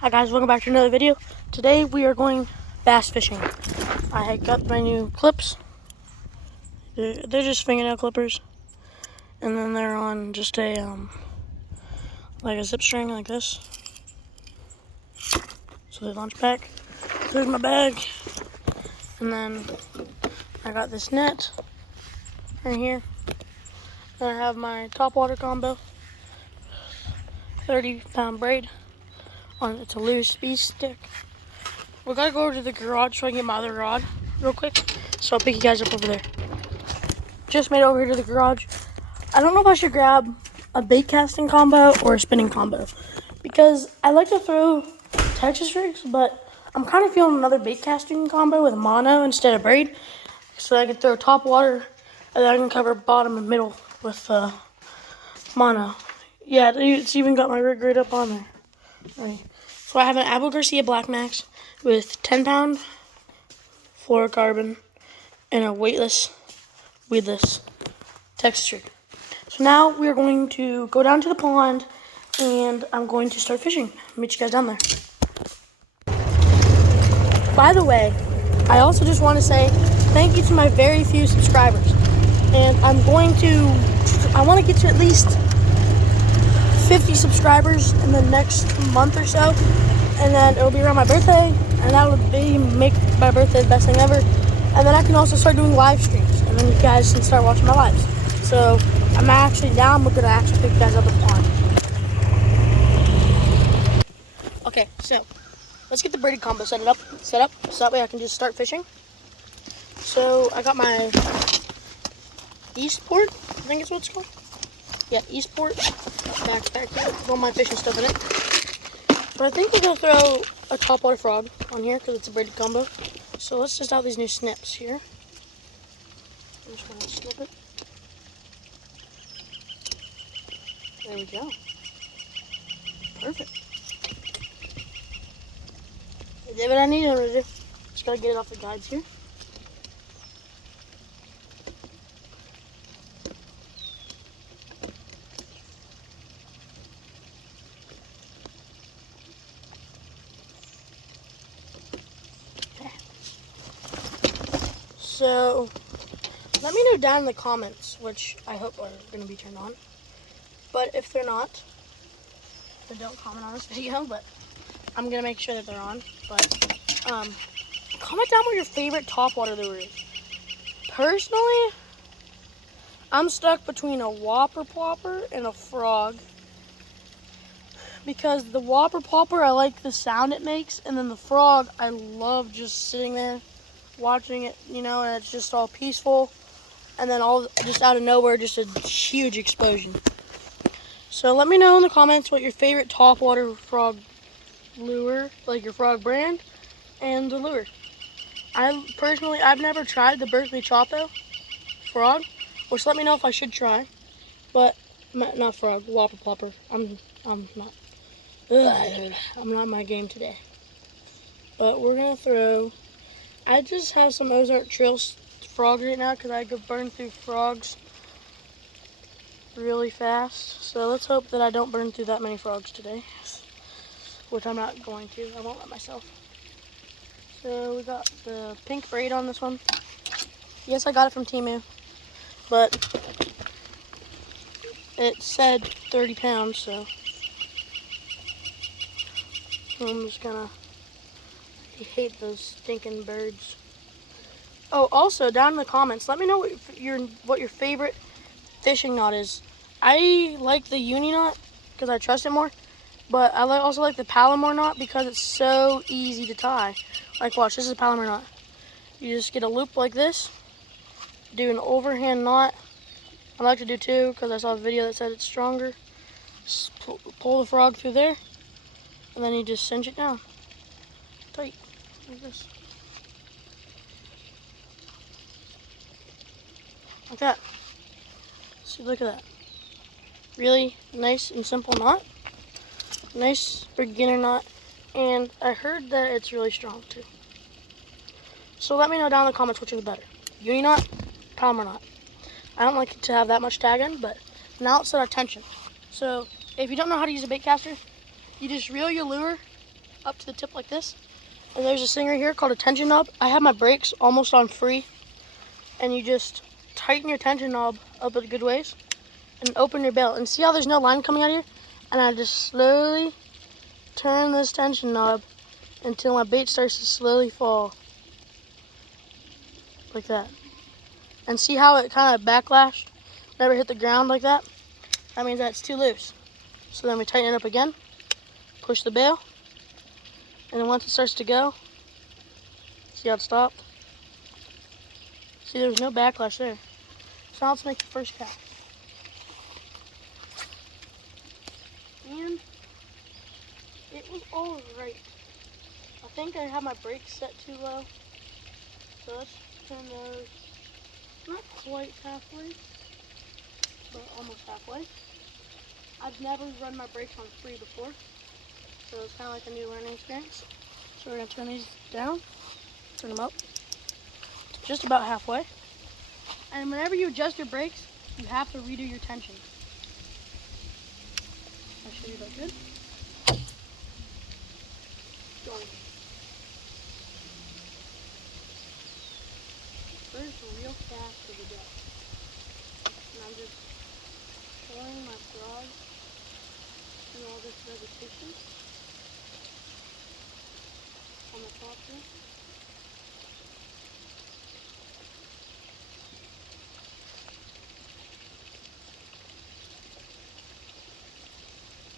Hi guys, welcome back to another video. Today we are going bass fishing. I got my new clips. They're just fingernail clippers, and then they're on just a like a zip string like this. So they launch back. There's my bag, and then I got this net right here. Then I have my top water combo, 30-pound braid on it's a loose speed stick. We gotta go over to the garage so I can get my other rod real quick. So I'll pick you guys up over there. Just made it over here to the garage. I don't know if I should grab a bait casting combo or a spinning combo because I like to throw Texas rigs, but I'm kind of feeling another bait casting combo with mono instead of braid, so I can throw top water and then I can cover bottom and middle with mono. Yeah, it's even got my rig right up on there. All right. So I have an Abu Garcia Black Max with 10-pound fluorocarbon and a weedless Texas rig. So now we are going to go down to the pond and I'm going to start fishing. I'll meet you guys down there. By the way, I also just want to say thank you to my very few subscribers. And I want to get to at least 50 subscribers in the next month or so. And then it'll be around my birthday, and that would make my birthday the best thing ever. And then I can also start doing live streams, and then you guys can start watching my lives. So I'm gonna actually pick you guys up at the pond. Okay, so let's get the braided combo set up, so that way I can just start fishing. So I got my Eastport, I think it's what it's called. Yeah, Eastport backpack here with all my fishing stuff in it. But I think we're gonna throw a topwater frog on here because it's a braided combo. So let's test out these new snips here. I'm just gonna snip it. There we go. Perfect. I did what I needed to do. Just gotta get it off the guides here. So, let me know down in the comments, which I hope are going to be turned on. But if they're not, then don't comment on this video, but I'm going to make sure that they're on. But, comment down what your favorite topwater lure is. Personally, I'm stuck between a Whopper Plopper and a frog. Because the Whopper Plopper, I like the sound it makes, and then the frog, I love just sitting there watching it, and it's just all peaceful, and then just out of nowhere, just a huge explosion. So let me know in the comments what your favorite topwater frog lure, like your frog brand, and the lure. I've never tried the Berkley Chopo frog, which let me know if I should try, but not frog, Whopper Plopper. I'm not in my game today. But we're gonna throw. I just have some Ozark Trail frogs right now because I could burn through frogs really fast. So let's hope that I don't burn through that many frogs today, which I'm not going to. I won't let myself. So we got the pink braid on this one. Yes, I got it from Temu, but it said 30 pounds, so I'm just gonna. I hate those stinking birds. Oh, also down in the comments, let me know what your favorite fishing knot is. I like the uni knot because I trust it more, but I also like the Palomar knot because it's so easy to tie. Like, watch, this is a Palomar knot. You just get a loop like this, do an overhand knot. I like to do two because I saw a video that said it's stronger. Just pull the frog through there, and then you just cinch it down tight like this. Like that. See, look at that. Really nice and simple knot. Nice beginner knot. And I heard that it's really strong too. So let me know down in the comments which is better. Uni knot, Palomar knot. I don't like it to have that much tag in, but now it's at our tension. So if you don't know how to use a bait caster, you just reel your lure up to the tip like this. And there's this thing right here called a tension knob. I have my brakes almost on free. And you just tighten your tension knob up at good ways and open your belt. And see how there's no line coming out here? And I just slowly turn this tension knob until my bait starts to slowly fall. Like that. And see how it kind of backlashed? Never hit the ground like that? That means that it's too loose. So then we tighten it up again, push the bail, and then once it starts to go, see how it stopped? See, there's no backlash there. So now let's make the first cast. And it was all right. I think I have my brakes set too low. So let's turn those not quite halfway, but almost halfway. I've never run my brakes on free before, so it's kind of like a new learning experience. So we're going to turn these down, turn them up to just about halfway. And whenever you adjust your brakes, you have to redo your tension. I'll show you that good. First real cast of the day. And I'm just showing my frog through all this vegetation on the top here.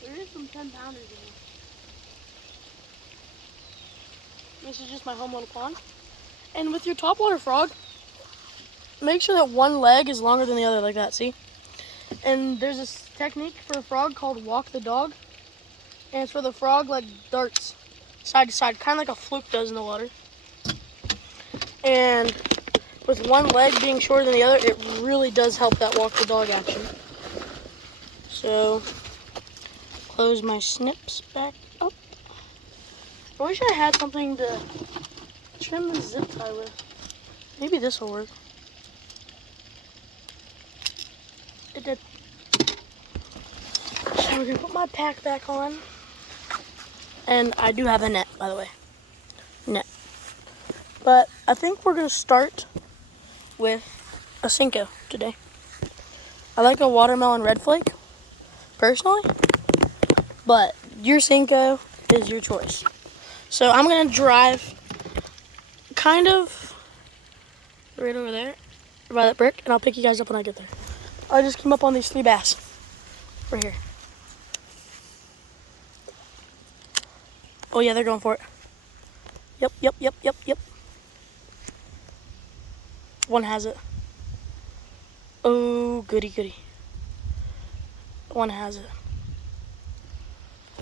There is some 10-pounders in here. This is just my home little pond. And with your topwater frog, make sure that one leg is longer than the other like that, see? And there's this technique for a frog called walk the dog. And it's where the frog like darts side to side, kind of like a fluke does in the water. And with one leg being shorter than the other, it really does help that walk the dog action. So, close my snips back up. I wish I had something to trim the zip tie with. Maybe this will work. It did. So we're gonna put my pack back on. And I do have a net, by the way. Net. But I think we're gonna start with a Senko today. I like a watermelon red flake, personally. But your Senko is your choice. So I'm gonna drive kind of right over there by that brick, and I'll pick you guys up when I get there. I just came up on these 3 bass right here. Oh yeah, they're going for it. Yep. One has it. Oh, goody. One has it.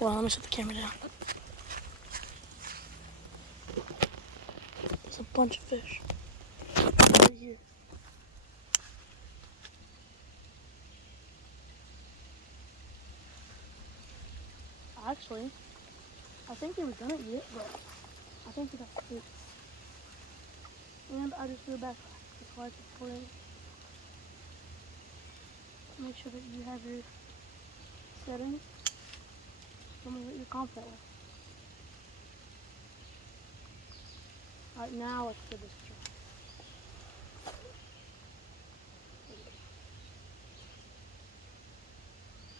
Well, let me set the camera down. There's a bunch of fish right here. Actually, I think they were gonna eat it, but I think they got spooked. And I just threw it back. That's why it's recording. Make sure that you have your settings. Tell me what you're confident with. Alright, now let's give this a try.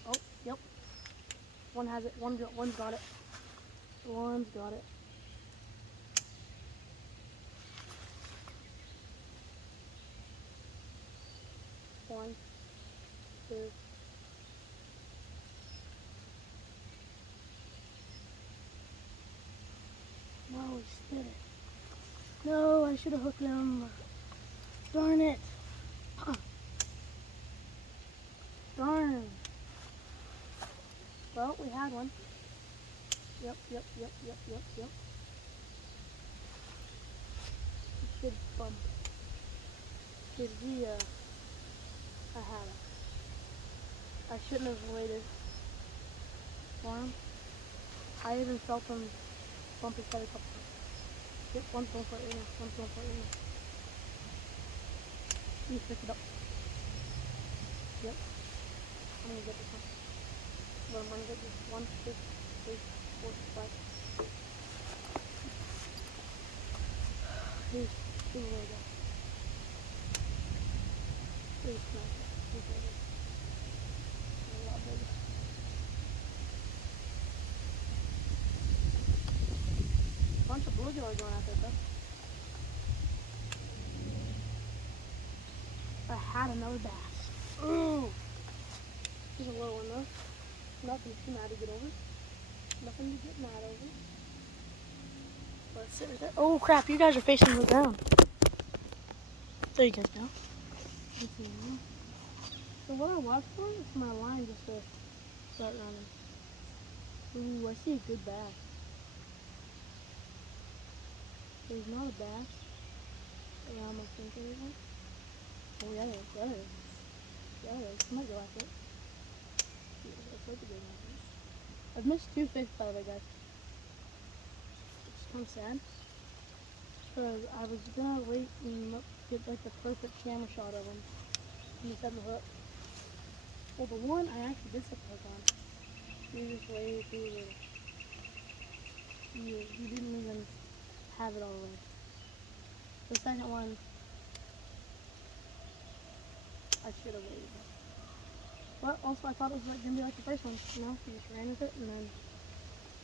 Oh, yep. One has it. One's got it. One's got it. One, two. No, he spit it. No, I should have hooked him. Darn it. Darn. Well, we had one. Yep. He should bump. Because I had it. I shouldn't have waited for him. I even felt him bump his head a couple times. Yep, one's going for it right now. Please pick it up. Yep. I'm gonna get this one. But I'm gonna get this 1, 2, 3, 4, 5. Here's a little guy. Here's nice. Here's bigger. A lot bigger. Bunch of bluegill are going out there, though. I had another bass. Ooh! Here's a little one, though. Nothing too mad to get over. Nothing to get mad over. Let's sit right there. Oh crap, you guys are facing the ground. There you guys go. So what I watch for is for my line just to start running. Ooh, I see a good bass. There's not a bass. Yeah, I'm gonna think there's one. Oh yeah, there is. Yeah, there is. I might go after it. Yeah, that's like a good one. I've missed 2 fish by the way, guys. It's kind of sad. Because I was gonna wait and get like the perfect camera shot of him. And he set the hook. Well, the one I actually did set the hook on. He was just way too little. He didn't even have it all the way. The second one, I should have waited. But also I thought it was like gonna be like the first one. You know, he just ran with it and then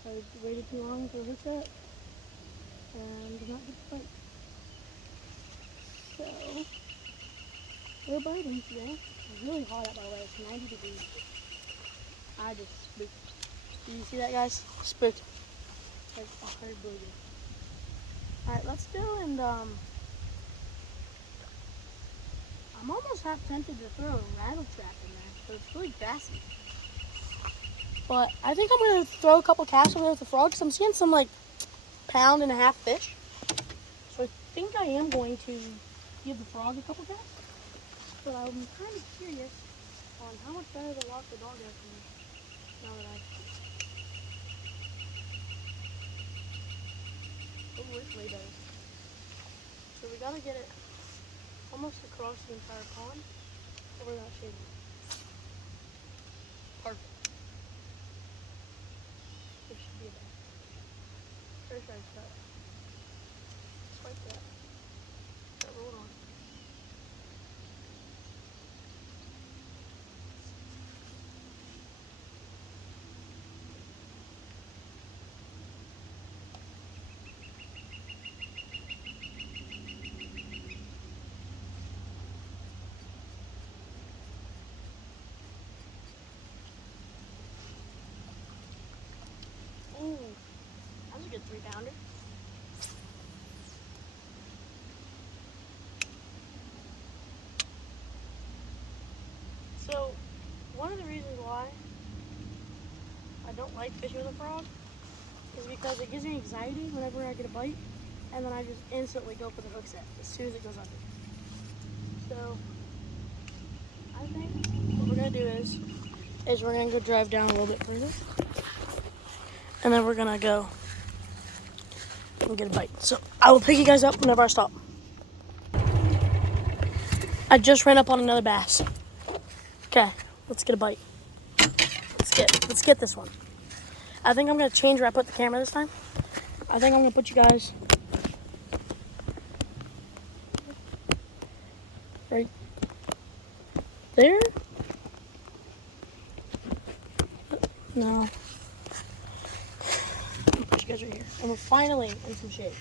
I waited too long for the hook set and did not get the bite. So we're biting today. It's really hot out by the way. It's 90 degrees. I just spooked. Did you see that, guys? Spooked. Like 100 bluegill. Alright, let's go and I'm almost half tempted to throw a rattle trap in there, but it's really grassy. But I think I'm gonna throw a couple casts over there with the frog because I'm seeing some like 1.5 pound fish. So I think I am going to give the frog a couple casts. But I'm kind of curious on how much better the lock the dog is for me now that I. Oh, it's way better. So we gotta get it almost across the entire pond over that shade. Perfect. There should be a bass. First I shot. Swipe that. That rolled on. Ooh, that was a good 3-pounder. So, one of the reasons why I don't like fishing with a frog is because it gives me anxiety whenever I get a bite, and then I just instantly go for the hook set as soon as it goes under. So, I think what we're gonna do is we're gonna go drive down a little bit further, and then we're gonna go and get a bite. So I will pick you guys up whenever I stop. I just ran up on another bass. Okay, let's get a bite. Let's get this one. I think I'm gonna change where I put the camera this time. I think I'm gonna put you guys right there. No. I'll put you guys right here. And we're finally in some shade.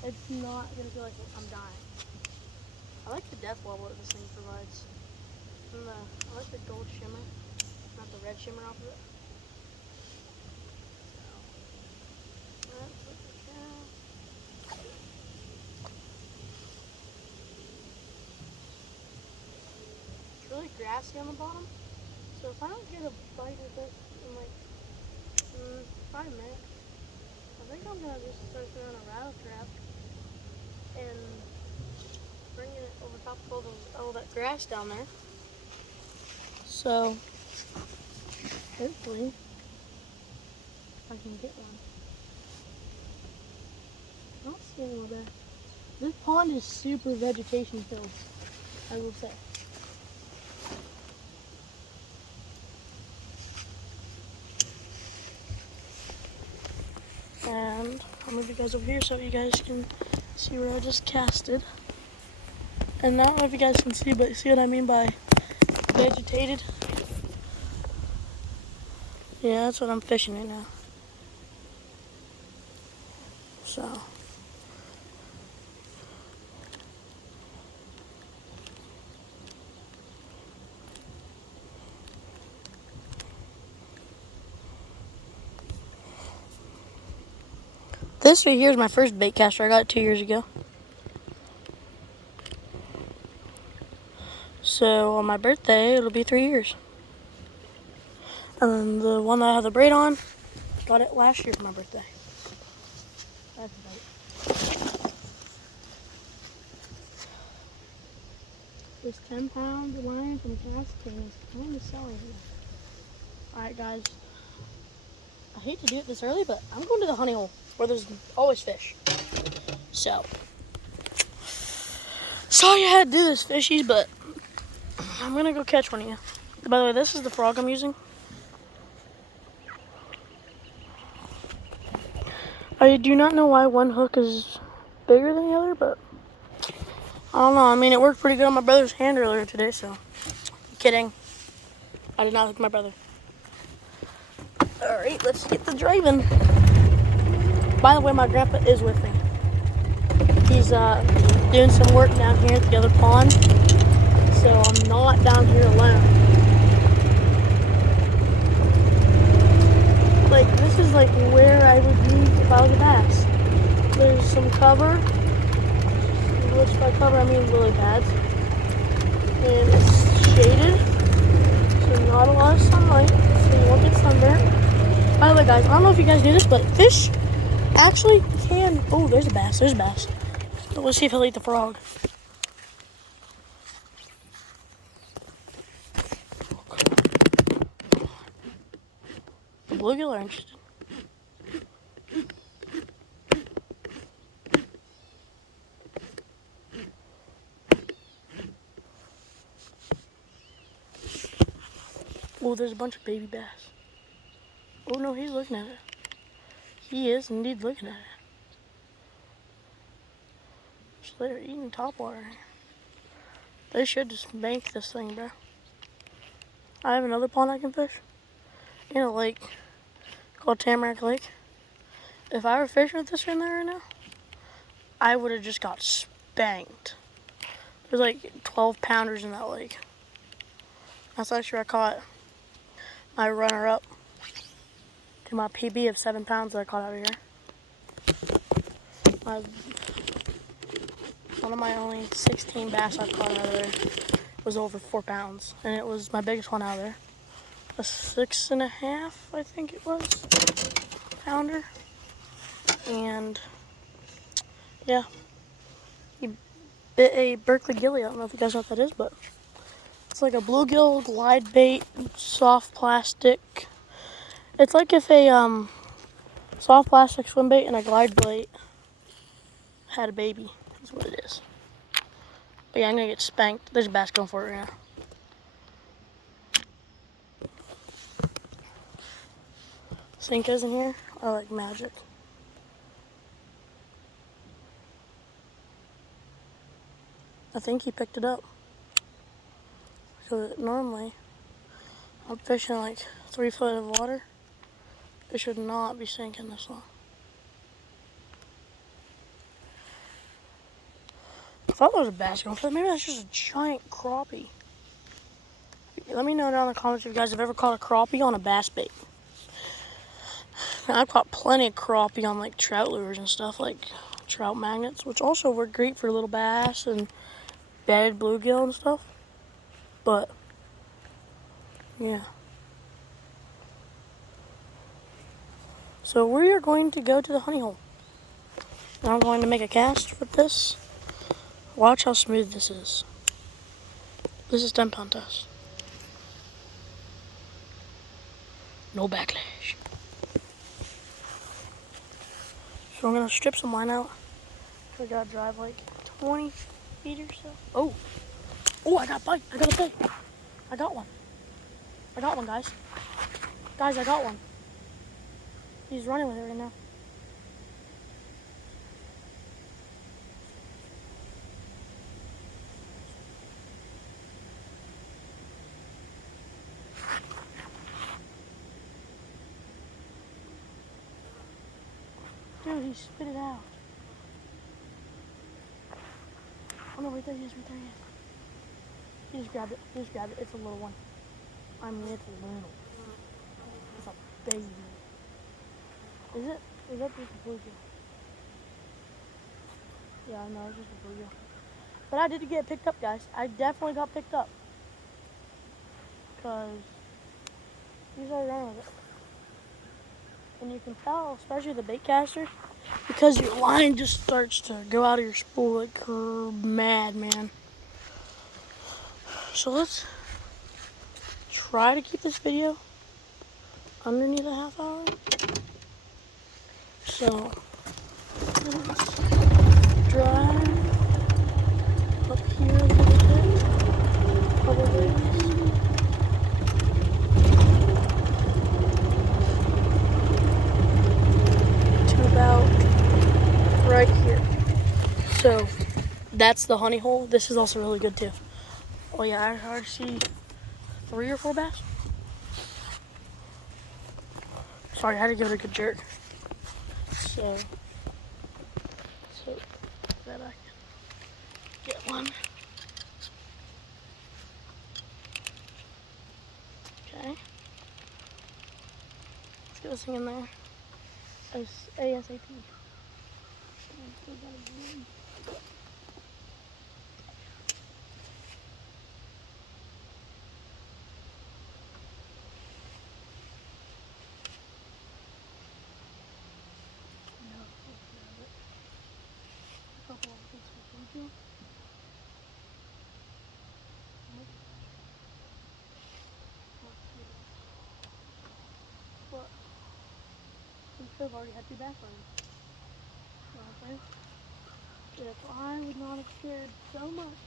So it's not gonna feel like I'm dying. I like the depth level that this thing provides. And I like the gold shimmer, not the red shimmer off of it. It's really grassy on the bottom. So if I don't get a bite with this in like 5 minutes, I think I'm gonna just start throwing a rattle trap and bringing it over top of all that grass down there. So hopefully I can get one. I don't see any more there. This pond is super vegetation filled, I will say. And I'll move you guys over here so you guys can See where I just casted. And I don't know if you guys can see, but see what I mean by vegetated? Yeah, that's what I'm fishing right now. So. This right here is my first bait caster. I got it 2 years ago. So on my birthday, it'll be 3 years. And then the one that I have the braid on, got it last year for my birthday. That's right. This 10-pound line from Casting is kind of selling here. Alright guys, I hate to do it this early, but I'm going to the honey hole where there's always fish. So, sorry I had to do this, fishies, but I'm going to go catch one of you. By the way, this is the frog I'm using. I do not know why one hook is bigger than the other, but I don't know. I mean, it worked pretty good on my brother's hand earlier today, so. Kidding. I did not hook my brother. Alright, let's get the driving. By the way, my grandpa is with me. He's doing some work down here at the other pond, so I'm not down here alone. Like, this is like where I would be if I was a bass. There's some cover, which by cover I mean lily pads, and it's shaded, so not a lot of sunlight, so you won't get sunburned. By the way, guys, I don't know if you guys knew this, but fish actually can. Oh, there's a bass. There's a bass. So let's see if he'll eat the frog. The bluegill are interested. Oh, there's a bunch of baby bass. Oh no, he's looking at it. He is indeed looking at it. So they're eating topwater. They should just bank this thing, bro. I have another pond I can fish in a lake called Tamarack Lake. If I were fishing with this in there right now, I would have just got spanked. There's like 12 pounders in that lake. That's actually where I caught my runner-up to my PB of 7 pounds that I caught out of here. One of my only 16 bass I caught out of there was over 4 pounds, and it was my biggest one out of there. A 6.5, I think it was, pounder. And yeah, he bit a Berkeley gilly. I don't know if you guys know what that is, but it's like a bluegill glide bait, soft plastic. It's like if a soft plastic swim bait and a glide bait had a baby. That's what it is. But yeah, I'm gonna get spanked. There's a bass going for it right now. Sinkers in here are like magic. I think he picked it up. So normally, I'm fishing like 3 foot of water. It should not be sinking this long. I thought there was a bass going for it. Maybe that's just a giant crappie. Let me know down in the comments if you guys have ever caught a crappie on a bass bait. I've caught plenty of crappie on like trout lures and stuff, like trout magnets, which also work great for little bass and bedded bluegill and stuff. But yeah. So we are going to go to the honey hole. I'm going to make a cast with this. Watch how smooth this is. This is 10-pound test. No backlash. So I'm gonna strip some line out. I gotta drive like 20 feet or so. Oh, oh! I got a bite. I got a bite. I got one. I got one, guys. Guys, I got one. He's running with it right now. Dude, he spit it out. Oh no, right there he is, right there he is. He just grabbed it. He just grabbed it. It's a little one. I mean, it's little. It's a baby. Is it? Is that just a bluegill? Yeah, I know, it's just a bluegill. But I did get picked up, guys. I definitely got picked up. Because he's already running with it. And you can tell, especially the bait caster, because your line just starts to go out of your spool like mad, man. So let's try to keep this video underneath a half hour. So let's drive up here a little bit, probably to about right here. So that's the honey hole. This is also really good too. Oh yeah, I already see 3 or 4 bass. Sorry, I had to give it a good jerk. So that I can get one. Okay. Let's get this thing in there as ASAP. But we could have already had 2 bass on it. You know what I'm saying? If I would not have cared so much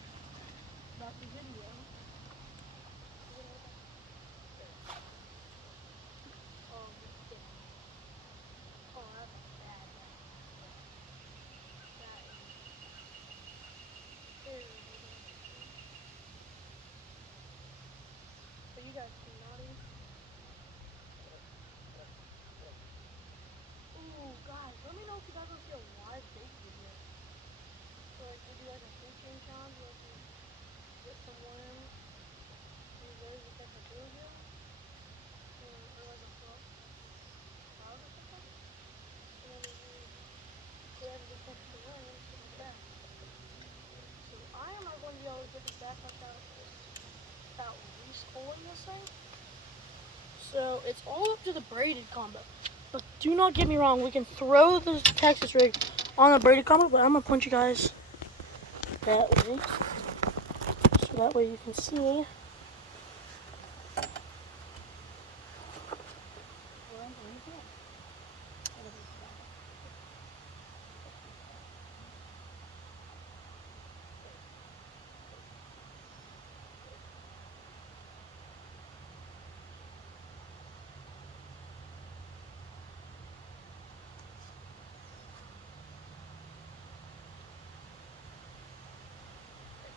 about the video, oh, that's bad. That is very but you guys see naughty. Ooh, guys, let me know if you guys want to see a live bait video. So like we do like a fishing challenge where we get some worms and those with like a bluegill or like a frog or something. And then we have to catch the worms to the bass. So I am not going to be able to get the bass without re-schooling this thing. So it's all up to the braided combo. But do not get me wrong, we can throw the Texas rig on the braided combo, but I'm gonna punch you guys that way. So that way you can see.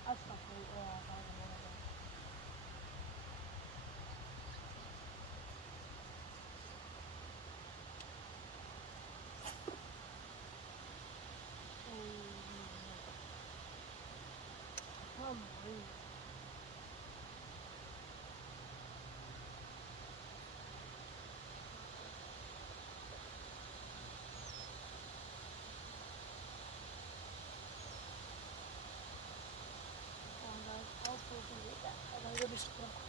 That's not really all I Come on. Hopefully we can get that. I gotta go do something.